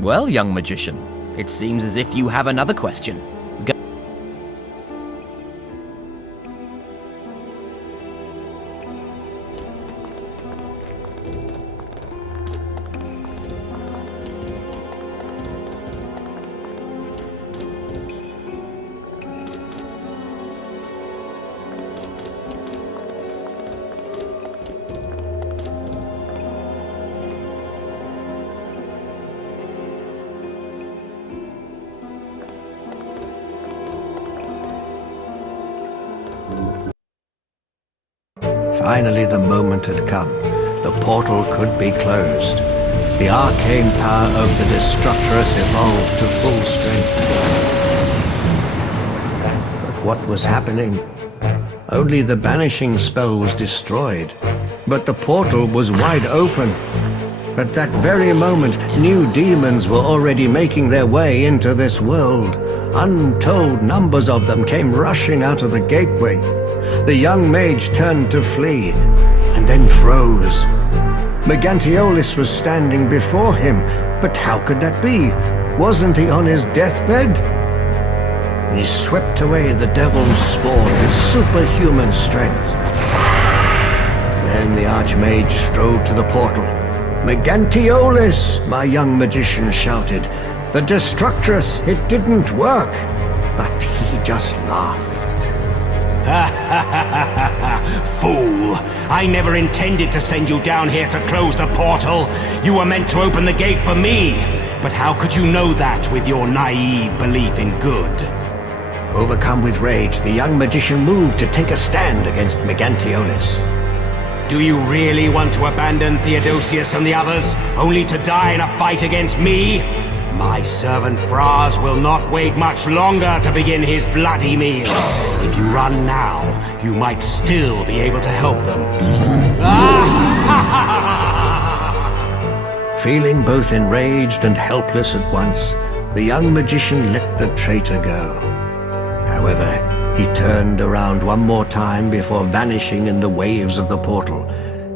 Well, young magician, it seems as if you have another question. Finally, the moment had come. The portal could be closed. The arcane power of the Destructress evolved to full strength. But what was happening? Only the banishing spell was destroyed, but the portal was wide open. At that very moment, new demons were already making their way into this world. Untold numbers of them came rushing out of the gateway. The young mage turned to flee, and then froze. Meganteolis was standing before him, but how could that be? Wasn't he on his deathbed? He swept away the devil's spawn with superhuman strength. Then the archmage strode to the portal. "Meganteolis!" my young magician shouted. "The Destructress, it didn't work!" But he just laughed. Fool! I never intended to send you down here to close the portal. You were meant to open the gate for me. But how could you know that with your naive belief in good? Overcome with rage, the young magician moved to take a stand against Meganteolis. Do you really want to abandon Theodosius and the others, only to die in a fight against me? My servant Fraz will not wait much longer to begin his bloody meal. If you run now, you might still be able to help them. Feeling both enraged and helpless at once, the young magician let the traitor go. However, he turned around one more time before vanishing in the waves of the portal.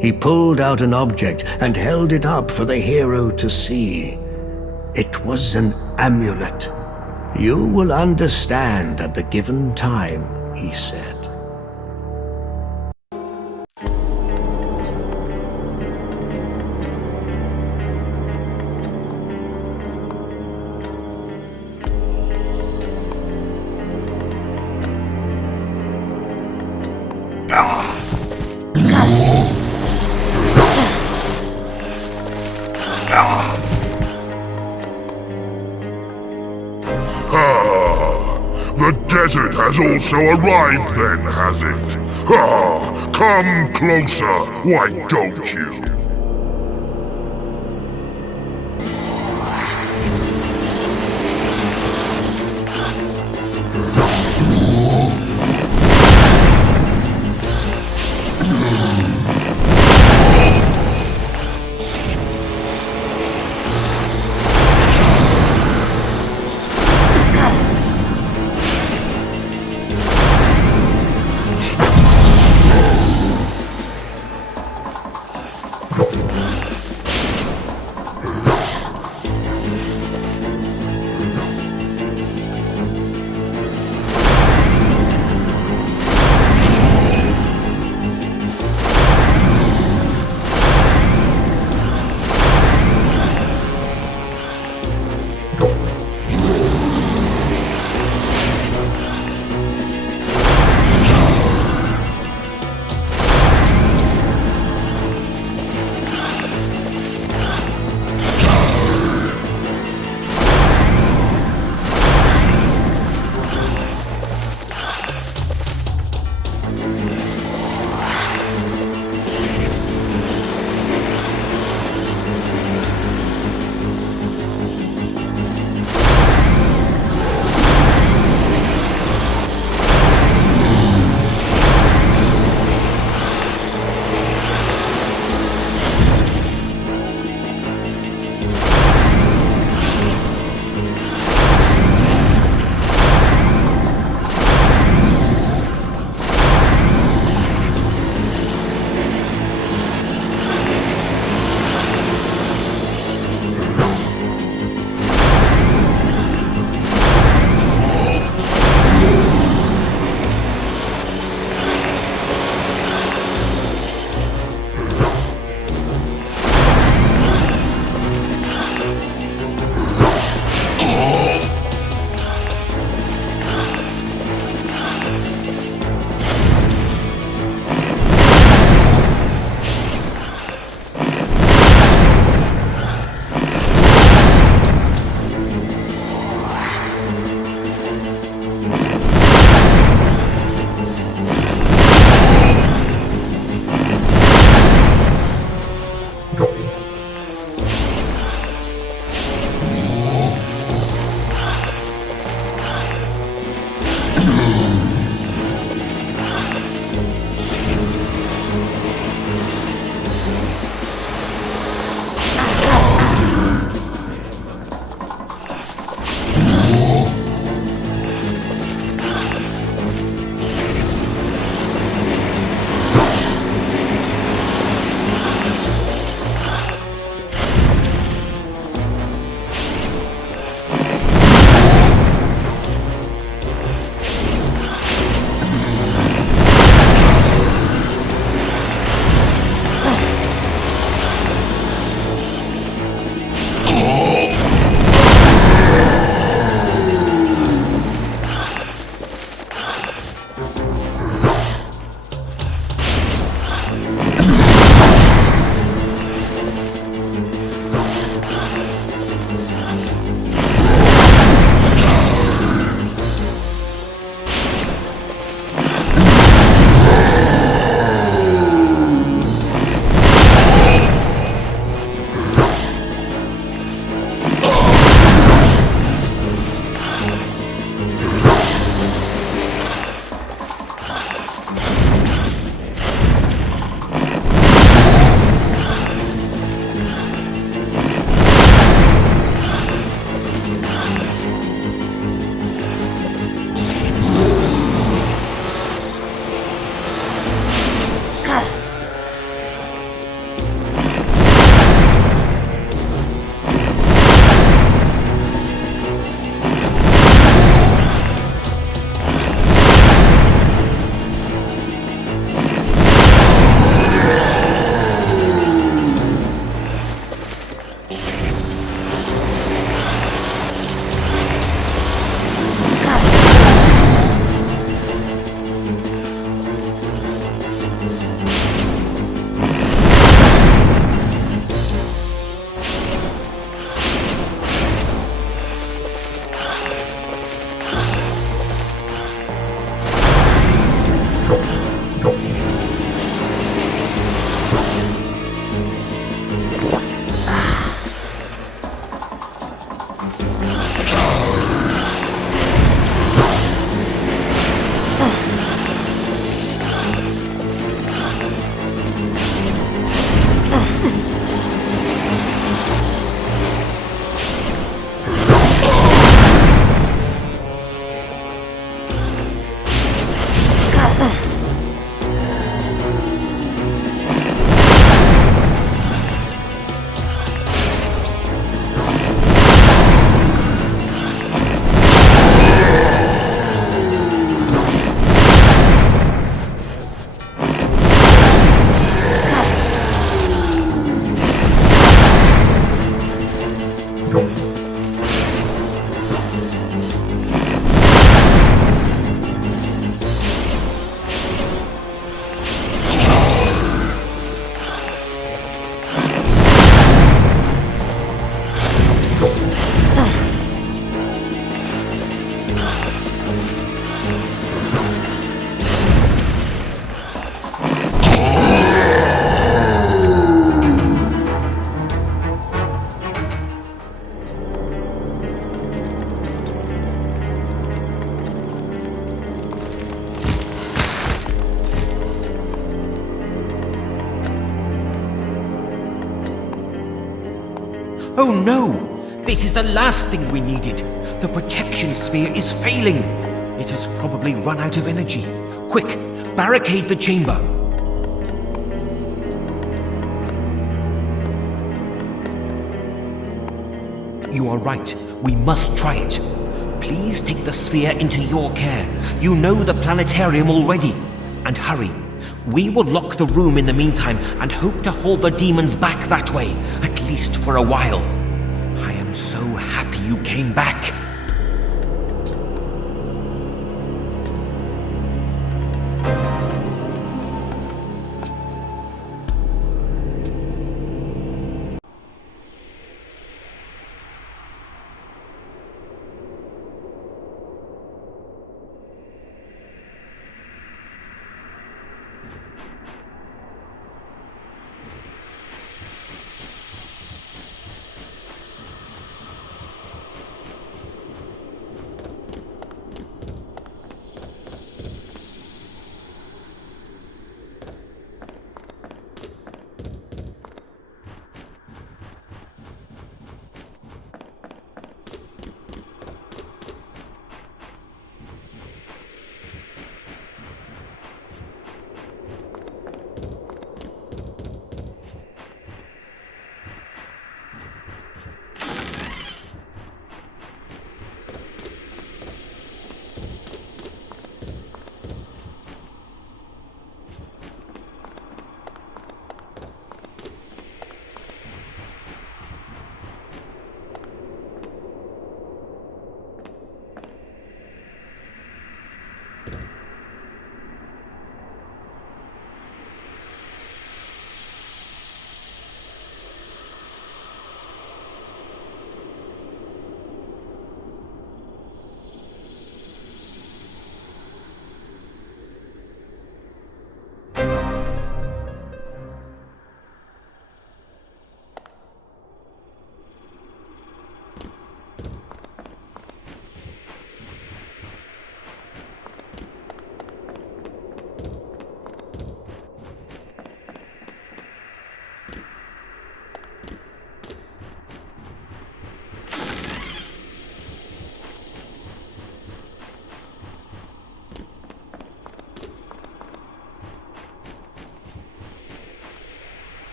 He pulled out an object and held it up for the hero to see. It was an amulet. "You will understand at the given time," he said. The desert has also arrived then, has it? Come closer, why don't you? Oh no! This is the last thing we needed. The protection sphere is failing. It has probably run out of energy. Quick, barricade the chamber. You are right. We must try it. Please take the sphere into your care. You know the planetarium already. And hurry. We will lock the room in the meantime and hope to hold the demons back that way, at least for a while. I am so happy you came back.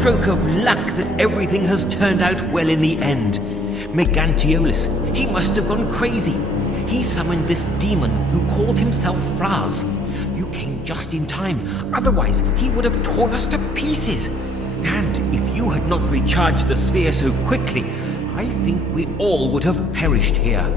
Stroke of luck that everything has turned out well in the end. Meganteolis, he must have gone crazy. He summoned this demon who called himself Fraz. You came just in time, otherwise he would have torn us to pieces. And if you had not recharged the sphere so quickly, I think we all would have perished here.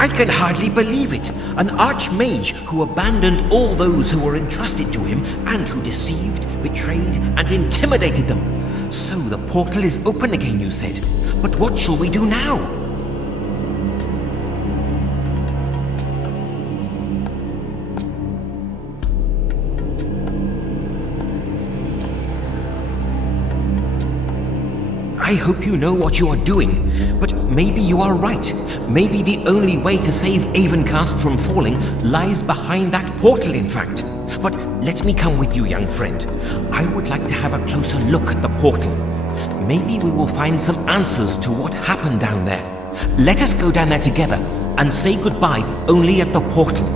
I can hardly believe it. An archmage who abandoned all those who were entrusted to him and who deceived, betrayed, and intimidated them. So the portal is open again, you said. But what shall we do now? I hope you know what you are doing, but maybe you are right. Maybe the only way to save Avencast from falling lies behind that portal, in fact. But let me come with you, young friend. I would like to have a closer look at the portal. Maybe we will find some answers to what happened down there. Let us go down there together and say goodbye only at the portal.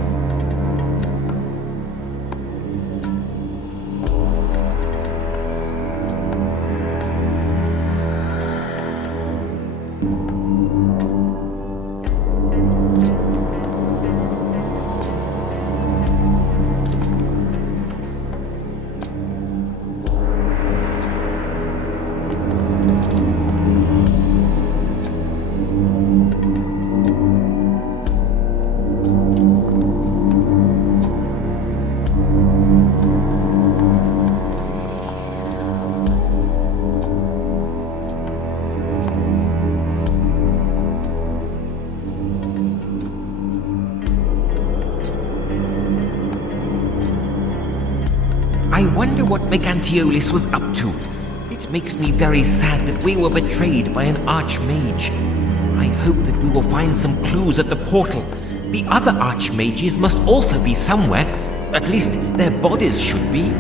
I wonder what Meganteolis was up to. It makes me very sad that we were betrayed by an archmage. I hope that we will find some clues at the portal. The other archmages must also be somewhere. At least their bodies should be.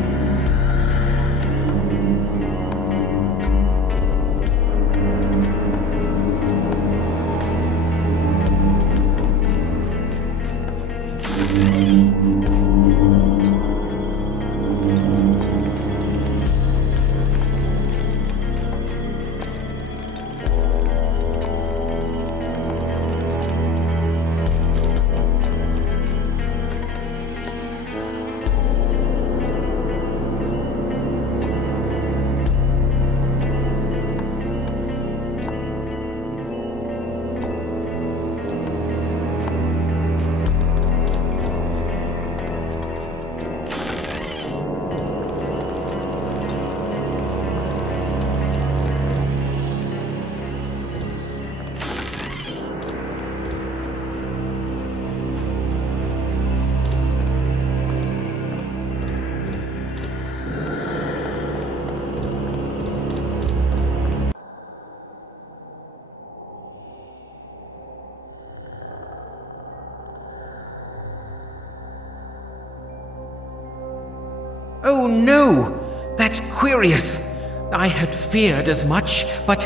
Oh no! That's Quirius! I had feared as much, but...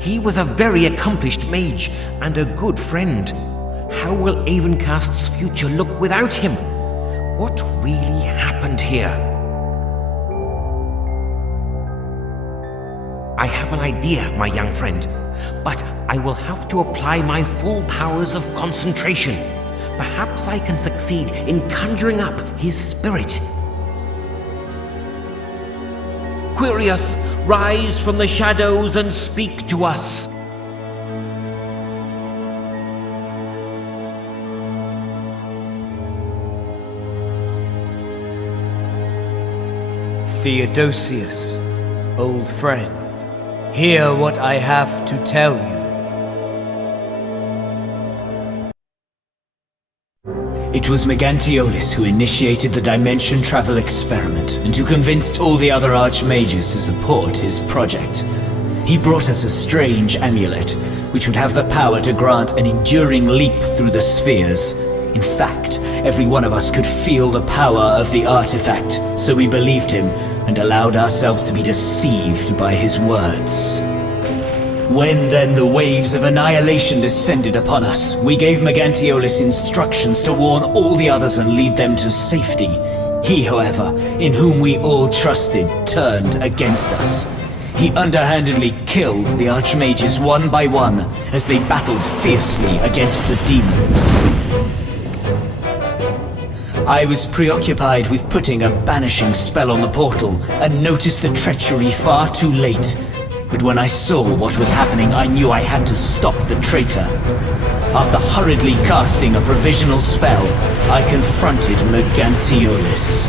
He was a very accomplished mage and a good friend. How will Avencast's future look without him? What really happened here? I have an idea, my young friend, but I will have to apply my full powers of concentration. Perhaps I can succeed in conjuring up his spirit. Quirius, rise from the shadows and speak to us. Theodosius, old friend, hear what I have to tell you. It was Meganteolis who initiated the dimension travel experiment and who convinced all the other archmages to support his project. He brought us a strange amulet, which would have the power to grant an enduring leap through the spheres. In fact, every one of us could feel the power of the artifact, so we believed him and allowed ourselves to be deceived by his words. When then the waves of annihilation descended upon us, we gave Meganteolis instructions to warn all the others and lead them to safety. He, however, in whom we all trusted, turned against us. He underhandedly killed the archmages one by one as they battled fiercely against the demons. I was preoccupied with putting a banishing spell on the portal and noticed the treachery far too late. But when I saw what was happening, I knew I had to stop the traitor. After hurriedly casting a provisional spell, I confronted Meganteolis.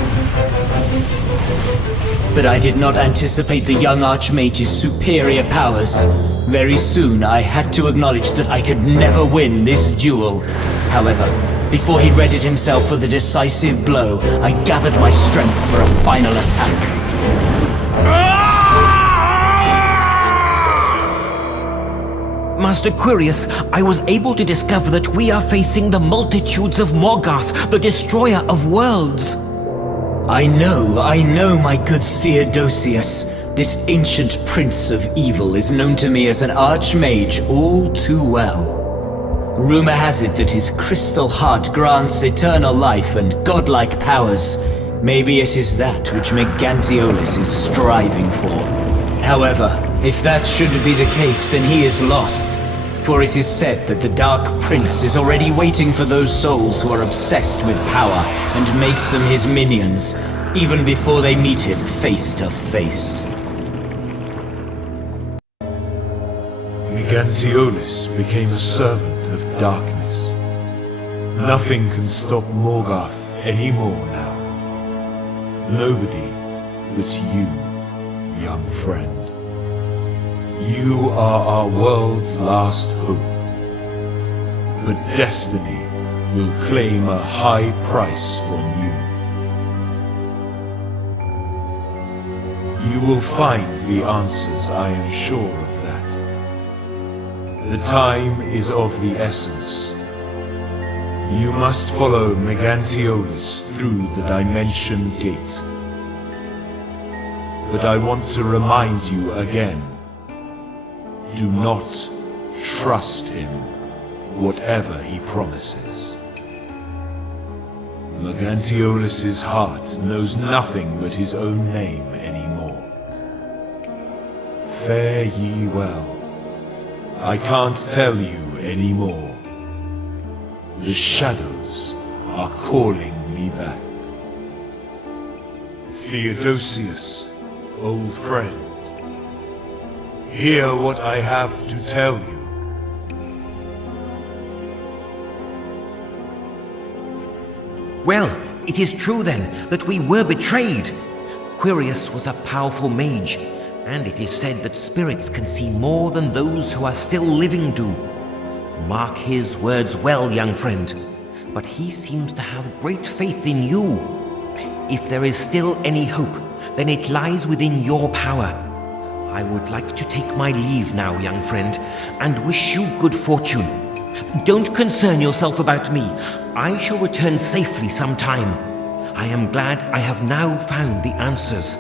But I did not anticipate the young Archmage's superior powers. Very soon, I had to acknowledge that I could never win this duel. However, before he readied himself for the decisive blow, I gathered my strength for a final attack. Master Quirius, I was able to discover that we are facing the multitudes of Morgoth, the destroyer of worlds. I know, my good Theodosius. This ancient prince of evil is known to me as an archmage all too well. Rumor has it that his crystal heart grants eternal life and godlike powers. Maybe it is that which Meganteolis is striving for. However, if that should be the case, then he is lost. For it is said that the Dark Prince is already waiting for those souls who are obsessed with power and makes them his minions, even before they meet him face to face. Meganteolis became a servant of darkness. Nothing can stop Morgoth anymore now. Nobody but you, young friend. You are our world's last hope. But destiny will claim a high price from you. You will find the answers, I am sure of that. The time is of the essence. You must follow Meganteolis through the Dimension Gate. But I want to remind you again. Do not trust him, whatever he promises. Meganteolis' heart knows nothing but his own name anymore. Fare ye well. I can't tell you anymore. The shadows are calling me back. Theodosius, old friend. Hear what I have to tell you. Well, it is true then that we were betrayed. Quirius was a powerful mage, and it is said that spirits can see more than those who are still living do. Mark his words well, young friend, but he seems to have great faith in you. If there is still any hope, then it lies within your power. I would like to take my leave now, young friend, and wish you good fortune. Don't concern yourself about me. I shall return safely sometime. I am glad I have now found the answers.